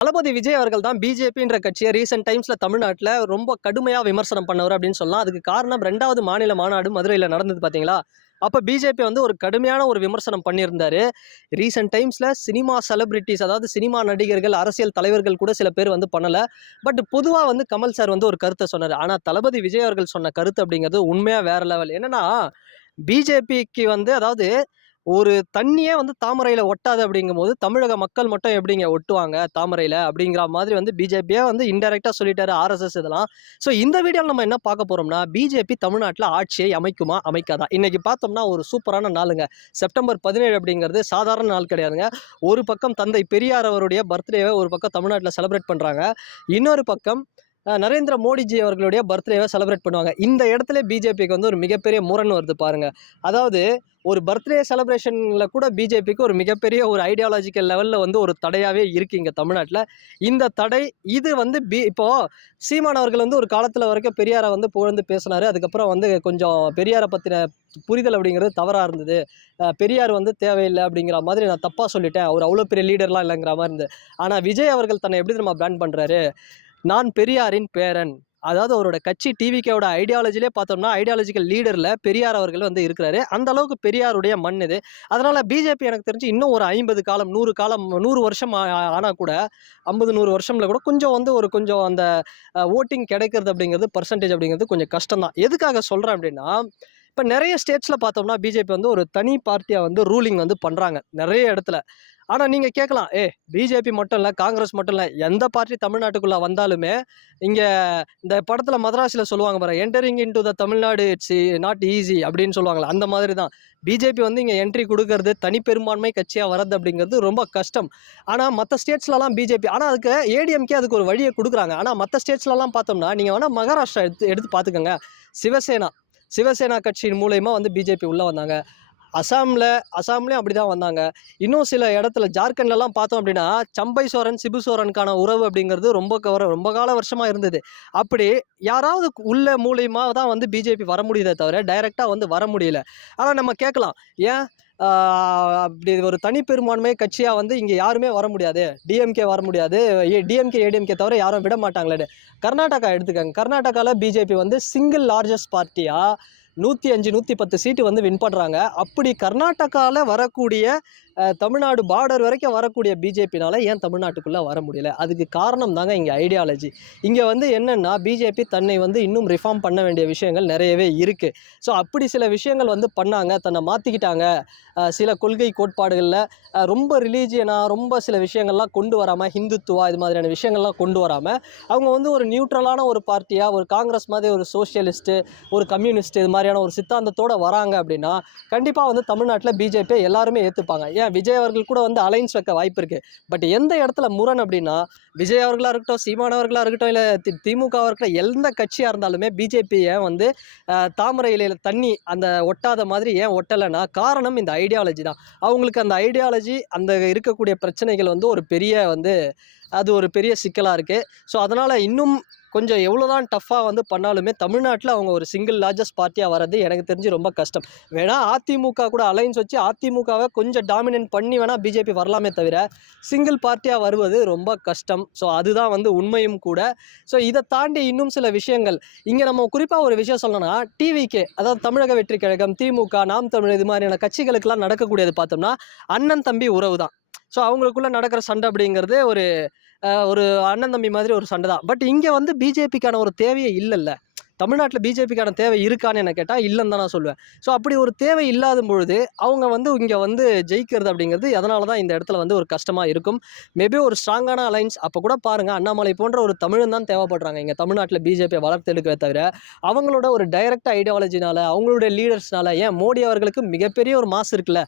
தளபதி விஜய் அவர்கள் தான் பிஜேபின்ற கட்சியை ரீசென்ட் டைம்ஸ்ல தமிழ்நாட்டில் ரொம்ப கடுமையாக விமர்சனம் பண்ணவர் அப்படின்னு சொல்லலாம். அதுக்கு காரணம் 2வது மாநில மாநாடு மதுரையில் நடந்தது பார்த்தீங்களா? அப்போ பிஜேபி வந்து ஒரு கடுமையான ஒரு விமர்சனம் பண்ணியிருந்தாரு. ரீசெண்ட் டைம்ஸில் சினிமா செலிபிரிட்டிஸ், அதாவது சினிமா நடிகர்கள், அரசியல் தலைவர்கள் கூட சில பேர் வந்து பண்ணலை. பட் பொதுவாக வந்து கமல் சார் வந்து ஒரு கருத்தை சொன்னார். ஆனால் தளபதி விஜய் அவர்கள் சொன்ன கருத்து அப்படிங்கிறது உண்மையாக வேற லெவல். என்னன்னா, பிஜேபிக்கு வந்து அதாவது ஒரு தண்ணியே வந்து தாமரையில ஒட்டாது அப்படிங்கும்போது தமிழக மக்கள் மட்டும் எப்படிங்க ஒட்டுவாங்க தாமரையில அப்படிங்கிற மாதிரி வந்து பிஜேபியே வந்து இன்டெரக்டா சொல்லிட்டாரு, ஆர்எஸ்எஸ் இதெல்லாம். ஸோ இந்த வீடியோவில் நம்ம என்ன பார்க்க போறோம்னா, பிஜேபி தமிழ்நாட்டில் ஆட்சியை அமைக்குமா அமைக்காதா. இன்னைக்கு பார்த்தோம்னா ஒரு சூப்பரான நாளுங்க. செப்டம்பர் 17 அப்படிங்கிறது சாதாரண நாள் கிடையாதுங்க. ஒரு பக்கம் தந்தை பெரியார் அவருடைய பர்த்டேவை ஒரு பக்கம் தமிழ்நாட்டில் செலிப்ரேட் பண்றாங்க, இன்னொரு பக்கம் நரேந்திர மோடிஜி அவர்களுடைய பர்த்டேவை செலிப்ரேட் பண்ணுவாங்க. இந்த இடத்துல பிஜேபிக்கு வந்து ஒரு மிகப்பெரிய முரண் வருது பாருங்க. அதாவது ஒரு பர்த்டே செலிப்ரேஷன்ல கூட பிஜேபிக்கு ஒரு மிகப்பெரிய ஒரு ஐடியாலஜிக்கல் லெவல்ல வந்து ஒரு தடையாவே இருக்கு இங்க தமிழ்நாட்டில். இந்த தடை இது வந்து இப்போ சீமான் அவர்கள் வந்து ஒரு காலத்துல வரைக்கும் பெரியாரை வந்து புகழ்ந்து பேசினாரு. அதுக்கப்புறம் வந்து கொஞ்சம் பெரியாரை பத்தின புரிதல் அப்படிங்கிறது தவறா இருந்தது. பெரியார் வந்து தேவையில்லை அப்படிங்கிற மாதிரி நான் தப்பா சொல்லிட்டேன், அவர் அவ்வளோ பெரிய லீடர்லாம் இல்லைங்கிற மாதிரி இருந்தது. ஆனா விஜய் அவர்கள் தன்னை எப்படி நம்ம பிராண்ட் பண்றாரு, நான் பெரியாரின் பேரன். அதாவது அவரோட கட்சி டிவிகேவோட ஐடியாலஜிலே பார்த்தோம்னா ஐடியாலஜிக்கல் லீடரில் பெரியார் அவர்கள் வந்து இருக்கிறாரு. அந்த அளவுக்கு பெரியாருடைய மண் இது. அதனால் பிஜேபி எனக்கு தெரிஞ்சு இன்னும் ஒரு 50 காலம் 100 காலம் 100 வருஷம் ஆனால் கூட 50 100 வருஷம்ல கூட கொஞ்சம் வந்து ஒரு கொஞ்சம் அந்த ஓட்டிங் கிடைக்கிறது அப்படிங்கிறது பர்சன்டேஜ் அப்படிங்கிறது கொஞ்சம் கஷ்டம் தான். எதுக்காக சொல்கிறேன் அப்படின்னா, இப்போ நிறைய ஸ்டேட்ஸில் பார்த்தோம்னா பிஜேபி வந்து ஒரு தனி பார்ட்டியாக வந்து ரூலிங் வந்து பண்ணுறாங்க நிறைய இடத்துல. ஆனால் நீங்கள் கேட்கலாம், பிஜேபி மட்டும் இல்லை, காங்கிரஸ் மட்டும் இல்லை, எந்த பார்ட்டி தமிழ்நாட்டுக்குள்ளே வந்தாலுமே இங்கே இந்த படத்தில் மதராஸில் சொல்லுவாங்க பாரு, entering in to the Tamil Nadu it's not easy அப்படின்னு சொல்லுவாங்களே, அந்த மாதிரி தான் பிஜேபி வந்து இங்கே என்ட்ரி கொடுக்கறது, தனி பெரும்பான்மை கட்சியாக வர்றது அப்படிங்கிறது ரொம்ப கஷ்டம். ஆனால் மற்ற ஸ்டேட்ஸ்லலாம் பிஜேபி, ஆனால் அதுக்கு ஏடிஎம்கே அதுக்கு ஒரு வழியை கொடுக்குறாங்க. ஆனால் மற்ற ஸ்டேட்ஸ்லலாம் பார்த்தோம்னா நீங்கள் வேணால் மகாராஷ்டிரா எடுத்து பார்த்துக்கோங்க. சிவசேனா கட்சியின் மூலயமா வந்து பிஜேபி உள்ளே வந்தாங்க. அசாம்லேயும் அப்படி தான் வந்தாங்க. இன்னும் சில இடத்துல ஜார்க்கண்ட்லலாம் பார்த்தோம் அப்படின்னா சம்பை சோரன் சிபு சோரனுக்கான உறவு அப்படிங்கிறது ரொம்ப கால வருஷமாக இருந்தது. அப்படி யாராவது உள்ள மூலியமா தான் வந்து பிஜேபி வர முடியுதே தவிர டைரெக்டாக வந்து வர முடியல. ஆனால் நம்ம கேட்கலாம், ஏன் அப்படி ஒரு தனி பெரும்பான்மை கட்சியாக வந்து இங்கே யாருமே வர முடியாது, டிஎம்கே வர முடியாது, டிஎம்கே ஏடிஎம்கே தவிர யாரும் விட மாட்டாங்களே. கர்நாடகா எடுத்துக்கங்க. கர்நாடகாவில் பிஜேபி வந்து சிங்கிள் லார்ஜஸ்ட் பார்ட்டியாக 105 110 சீட்டு வந்து வின் பண்ணுறாங்க. அப்படி கர்நாடகாவில் வரக்கூடிய தமிழ்நாடு பார்டர் வரைக்கும் வரக்கூடிய பிஜேபினால ஏன் தமிழ்நாட்டுக்குள்ளே வர முடியல? அதுக்கு காரணம் தாங்க இங்கே ஐடியாலஜி. இங்கே வந்து என்னென்னா, பிஜேபி தன்னை வந்து இன்னும் ரிஃபார்ம் பண்ண வேண்டிய விஷயங்கள் நிறையவே இருக்குது. ஸோ அப்படி சில விஷயங்கள் வந்து பண்ணாங்க, தன்னை மாற்றிக்கிட்டாங்க. சில கொள்கை கோட்பாடுகளில் ரொம்ப ரிலீஜியனாக ரொம்ப சில விஷயங்கள்லாம் கொண்டு வராமல், ஹிந்துத்துவா இது மாதிரியான விஷயங்கள்லாம் கொண்டு வராமல் அவங்க வந்து ஒரு நியூட்ரலான ஒரு பார்ட்டியாக, ஒரு காங்கிரஸ் மாதிரி ஒரு சோஷியலிஸ்ட்டு, ஒரு கம்யூனிஸ்ட் இது மாதிரியான ஒரு சித்தாந்தத்தோடு வராங்க அப்படின்னா கண்டிப்பாக வந்து தமிழ்நாட்டில் பிஜேபி எல்லாருமே ஏற்றுப்பாங்க. ஏன் விஜய் அவர்கள் கூட வந்து அலைன்ஸ் வைக்க வாய்ப்பு இருக்குது. பட் எந்த இடத்துல முரண் அப்படின்னா, விஜய் அவர்களாக இருக்கட்டும், சீமான் அவர்களாக இருக்கட்டும், இல்லை திமுகவாக இருக்கட்டும், எந்த கட்சியாக இருந்தாலுமே பிஜேபி ஏன் வந்து தாமரை இலையில் தண்ணி அந்த ஒட்டாத மாதிரி ஏன் ஒட்டலைன்னா காரணம் இந்த ஐடியாலஜி தான். அவங்களுக்கு அந்த ஐடியாலஜி, அந்த இருக்கக்கூடிய பிரச்சனைகள் வந்து ஒரு பெரிய வந்து அது ஒரு பெரிய சிக்கலாக இருக்குது. ஸோ அதனால் இன்னும் கொஞ்சம் எவ்வளோதான் டஃப்பாக வந்து பண்ணாலுமே தமிழ்நாட்டில் அவங்க ஒரு சிங்கிள் லார்ஜஸ்ட் பார்ட்டியாக வர்றது எனக்கு தெரிஞ்சு ரொம்ப கஷ்டம். வேணால் அதிமுக கூட அலைன்ஸ் வச்சு அதிமுகவை கொஞ்சம் டாமினேட் பண்ணி வேணால் பிஜேபி வரலாமே தவிர சிங்கிள் பார்ட்டியாக வருவது ரொம்ப கஷ்டம். ஸோ அதுதான் வந்து உண்மையும் கூட. ஸோ இதை தாண்டி இன்னும் சில விஷயங்கள் இங்கே நம்ம குறிப்பாக ஒரு விஷயம் சொல்லணும்னா, டிவிகே அதாவது தமிழக வெற்றி கழகம், திமுக, நாம் தமிழ் இது மாதிரியான கட்சிகளுக்கெல்லாம் நடக்கக்கூடியது பார்த்தோம்னா அண்ணன் தம்பி உறவு தான். ஸோ அவங்களுக்குள்ளே நடக்கிற சண்டை அப்படிங்கிறது ஒரு அண்ணன் தம்பி மாதிரி ஒரு சண்டை தான். பட் இங்கே வந்து பிஜேபிக்கான ஒரு தேவையே இல்லைல்ல. தமிழ்நாட்டில் பிஜேபிக்கான தேவை இருக்கான்னு என்ன கேட்டால் இல்லைன்னு தான் நான் சொல்லுவேன். ஸோ அப்படி ஒரு தேவை இல்லாத பொழுது அவங்க வந்து இங்கே வந்து ஜெயிக்கிறது அப்படிங்கிறது அதனால தான் இந்த இடத்துல வந்து ஒரு கஷ்டமாக இருக்கும். மேபி ஒரு ஸ்ட்ராங்கான அலைன்ஸ் அப்போ கூட பாருங்கள், அண்ணாமலை போன்ற ஒரு தமிழன் தான் தேவைப்படுறாங்க இங்கே தமிழ்நாட்டில் பிஜேபியை வளர்த்தெடுக்கவே தவிர அவங்களோட ஒரு டைரக்ட் ஐடியாலஜினால, அவங்களுடைய லீடர்ஸ்னால. ஏன் மோடி அவர்களுக்கு மிகப்பெரிய ஒரு மாசு இருக்குல்ல,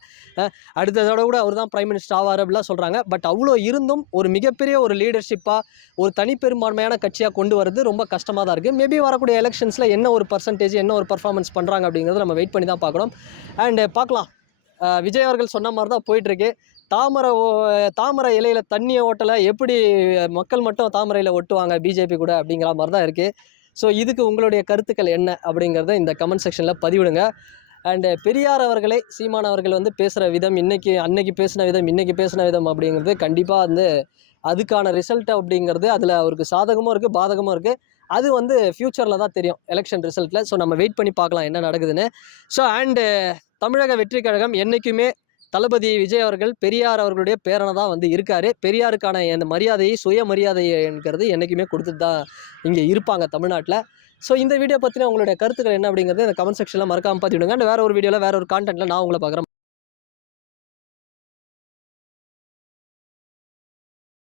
அடுத்ததோட கூட அவர் தான் பிரைம் மினிஸ்டர் ஆவார் அப்படிலாம் சொல்கிறாங்க. பட் அவ்வளோ இருந்தும் ஒரு மிகப்பெரிய ஒரு லீடர்ஷிப்பாக ஒரு தனிப்பெரும்பான்மையான கட்சியாக கொண்டு வரது ரொம்ப கஷ்டமாக தான் இருக்குது. மேபி வரக்கூடிய எலெக்ஷன்ஸில் என்ன ஒரு பர்சன்டேஜ், என்ன ஒரு பர்ஃபார்மன்ஸ் பண்ணுறாங்க அப்படிங்கிறத நம்ம வெயிட் பண்ணி தான் பார்க்கணும். அண்டு பார்க்கலாம். விஜய் அவர்கள் சொன்ன மாதிரி தான் போயிட்டுருக்கு. தாமரை இலையில் தண்ணியை ஓட்டலை, எப்படி மக்கள் மட்டும் தாமரையில் ஒட்டுவாங்க பிஜேபி கூட அப்படிங்கிற மாதிரி தான் இருக்குது. ஸோ இதுக்கு உங்களுடைய கருத்துக்கள் என்ன அப்படிங்கிறத இந்த கமெண்ட் செக்ஷனில் பதிவிடுங்க. அண்டு பெரியார் அவர்களே சீமான் அவர்கள் வந்து பேசுகிற விதம், அன்னைக்கு பேசின விதம், இன்றைக்கி பேசின விதம் அப்படிங்கிறது கண்டிப்பாக வந்து அதுக்கான ரிசல்ட் அப்படிங்கிறது அதில் அவருக்கு சாதகமும் இருக்குது பாதகமும் இருக்குது. அது வந்து ஃப்யூச்சரில் தான் தெரியும் எலெக்ஷன் ரிசல்ட்டில். ஸோ நம்ம வெயிட் பண்ணி பார்க்கலாம் என்ன நடக்குதுன்னு. ஸோ அண்டு தமிழக வெற்றி கழகம் என்றைக்குமே தளபதி விஜய் அவர்கள் பெரியார் அவர்களுடைய பேரனை தான் வந்து இருக்கார். பெரியாருக்கான அந்த மரியாதையை சுயமரியாதைங்கிறது என்றைக்குமே கொடுத்துட்டு தான் இங்கே இருப்பாங்க தமிழ்நாட்டில். ஸோ இந்த வீடியோ பற்றின உங்களுடைய கருத்துக்கள் என்ன அப்படிங்கிறது இந்த கமெண்ட் செக்ஷனில் மறக்காமல் பார்த்துவிடுங்க. அண்ட் வேறு ஒரு வீடியோவில் வேறு ஒரு கான்டென்ட்டில் நான் உங்களை பார்க்குறேன்.